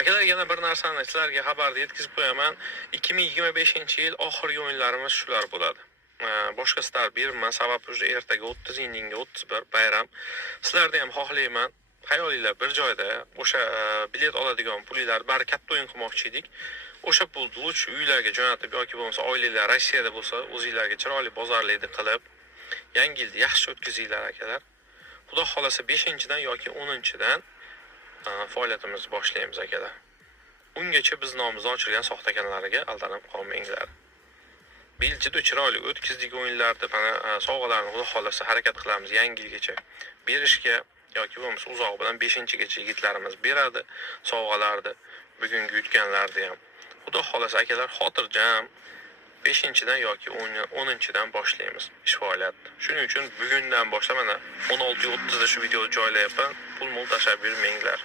Akalar, yana bir narsani sizlarga xabarni yetkazib qo'yaman. 2025-yil oxirgi o'yinlarimiz shular bo'ladi. Boshqa start bermayman, sababi уже ertaga 30, indinga 31 bayram. Sizlarni ham xohlayman. Xayolinglar bir joyda, o'sha bilet oladigan pulinglarni bari katta o'yin qilmoqchi edik. O'sha pulni lutch uylarga jo'natib yoki bo'lmasa oilalar Rossiyada bo'lsa, o'zingizlarga chiroyli bozorlikni qilib, yangi yilni yaxshi o'tkazinglar akalar. Xudo xolasa 5-dan yoki 10-dan faoliyatimizni boshlaymiz akalar. Ungacha biz nomimizdan ochilgan soxta kanallariga aldanib qolmanglar. Bu yil juda chiroyli o'tkazdik o'yinlarni, mana sovg'alarni xudo xolasa harakat qilamiz yangi yilgacha berishga yoki bo'lmasa uzoq bilan 5-gacha yigitlarimiz beradi sovg'alarni, bugungi yutganlarni ham. Xudo xolasa akalar, xotirjam 5-dan yoki 10-dan boshlaymiz ish faoliyatni. Shuning uchun bugundan boshlab mana 16:30da shu videoni joylayapman. Pul tashlab yurmanglar.